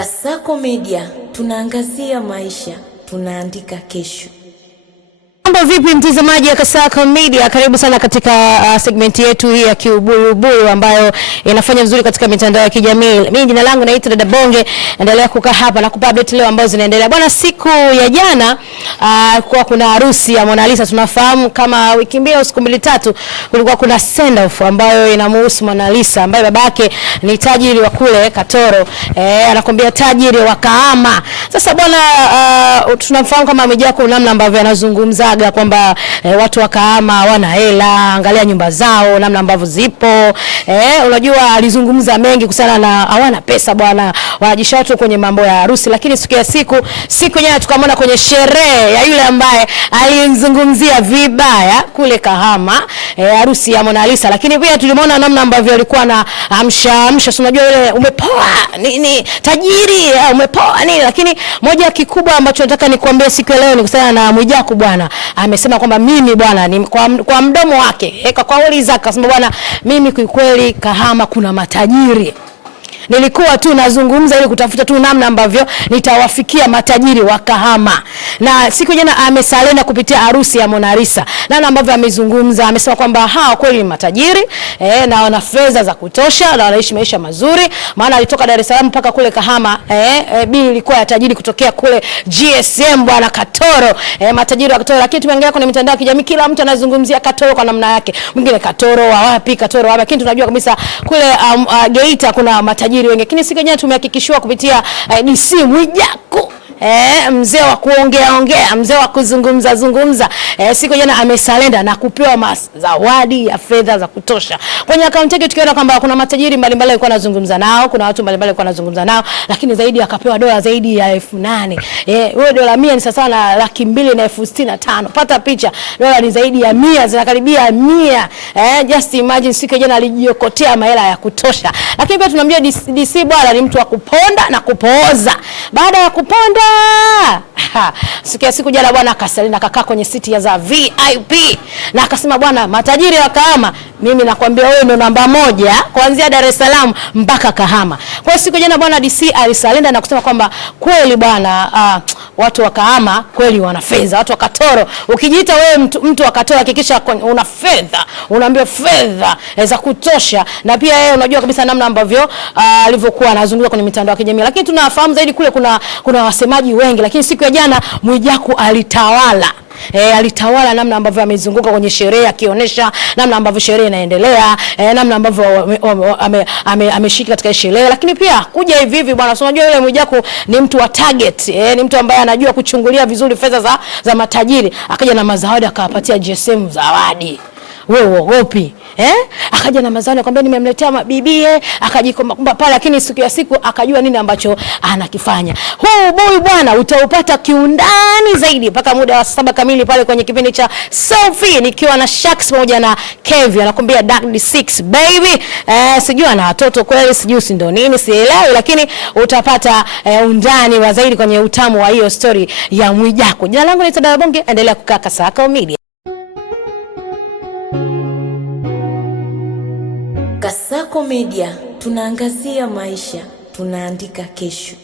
Kasako Media, tunaangazia maisha, tunaandika kesho. Mambo vipi mtazamaji ya Kasako Media? Karibu sana katika segmenti yetu hii ya kiuburu ambayo inafanya vizuri katika mitandao ya kijamii. Mimi jina langu naitwa Dada Bonge, endelea kukaa hapa na kupa update leo ambazo zinaendelea. Bwana, siku ya jana kwa kuna harusi ya Mona Lisa. Tunafahamu kama wiki mbili au siku mbili tatu kulikuwa kuna send off ambayo inamhusu Mona Lisa ambaye babake ni tajiri wa kule Katoro. Anakuambia tajiri wa Kahama. Sasa bwana, tunafahamu kama Mwijaku namna ambavyo anazungumza kwamba watu wa Kahama hawana hela, angalia nyumba zao namna ambavyo zipo. Unajua alizungumza mengi kuhusiana na hawana pesa bwana, wanajishatu kwenye mambo ya harusi. Lakini siku yenyewe tukamwona kwenye sherehe ya yule ambaye alimzungumzia vibaya kule Kahama, harusi ya Mona Lisa. Lakini pia tulimuona namna ambavyo alikuwa na amsha, unajua yule umepoa nini tajiri, umepoa nini. Lakini moja kikubwa ambacho nataka nikuambie siku leo ni kuhusiana na Mwijaku bwana. Amesema kwamba mimi bwana ni kwa mdomo wake, kwa kauli zake akasema bwana, mimi kwa kweli Kahama kuna matajiri. Nilikuwa tu nazungumza ili kutafuta tu namna ambavyo nitawafikia matajiri wa Kahama. Na siku jana amesalenda kupitia harusi ya Mona Lisa. Namna ambavyo amezungumza, amesema kwamba hao kweli ni matajiri, na wana fedha za kutosha na wanaishi maisha mazuri. Maana alitoka Dar es Salaam mpaka kule Kahama, bi ilikuwa ya tajiri kutokea kule GSM bwana Katoro, matajiri wa Katoro. Lakini tumeangalia kwenye mitandao ya kijamii kila mtu anazungumzia Katoro kwa namna yake. Mwingine Katoro wa wapi, Katoro wapi. Lakini tunajua kabisa kule Geita kuna matajiri wengi. Lakini siku jana tumehakikishiwa kupitia DC Mwijaku, mzee wa kuongea, mzee wa kuzungumza, siku jana amesalenda na kupewa zawadi ya fedha za kutosha. Kwenye akaunti yake tukiona kwamba kuna matajiri mbalimbali alikuwa anazungumza nao, kuna watu mbalimbali alikuwa anazungumza nao, lakini zaidi akapewa dola zaidi ya 8,000. Wewe dola 100 ni sawa na 265,000. Pata picha, dola ni zaidi ya 100, zinakaribia 100. Just imagine siku jana alijiokotea mahela ya kutosha. Lakini pia tunamjua DC bwana ni mtu wa kuponda na kupooza. Baada ya kuponda siku jana bwana akasalina akakaa kwenye siti ya za VIP na akasema bwana, matajiri wa Kahama mimi nakwambia wewe ndo namba 1 kuanzia Dar es Salaam mpaka Kahama. Kwa siku jana bwana DC alisalenda na kusema kwamba kweli bwana, watu wa Kahama kweli wana fedha. Watu wa Katoro, ukijiita wewe mtu wa Katoro hakikisha una fedha, unaambia fedha za kutosha. Na pia yeye unajua kabisa namna ambavyo alivyokuwa anazungumza kwenye mitandao ya kijamii. Lakini tunafahamu zaidi kule kuna wasemaji wengi, lakini siku ya jana Mwijaku alitawala. Alitawala namna ambavyo amezunguka kwenye sherehe akionyesha namna ambavyo sherehe inaendelea, namna ambavyo ameshika katika sherehe. Lakini pia kuja hivi bwana, unajua yule Mwijaku ni mtu wa target, ni mtu ambaye anajua kuchungulia vizuri fedha za matajiri. Akaja na mazawadi akawapatia GSM zawadi. Wewe wapi? Akaja na mazao akamwambia nimemletea mabibie, akajikomba pale. Lakini siku akajua nini ambacho anakifanya. Huu boy bwana utaupata kiundani zaidi mpaka muda wa 7 kamili pale kwenye kipindi cha Selfie nikiwa na Shax pamoja na Kevin. Anakuambia Dark D6 baby. Sijui ana watoto kweli, sijui si ndo nini, sielewi, lakini utapata undani wa zaidi kwenye utamu wa hiyo story ya Mwijaku. Jina langu ni Dada Bonge, endelea kukaa Kasako Media. Kasako Media, tunaangazia maisha, tunaandika kesho.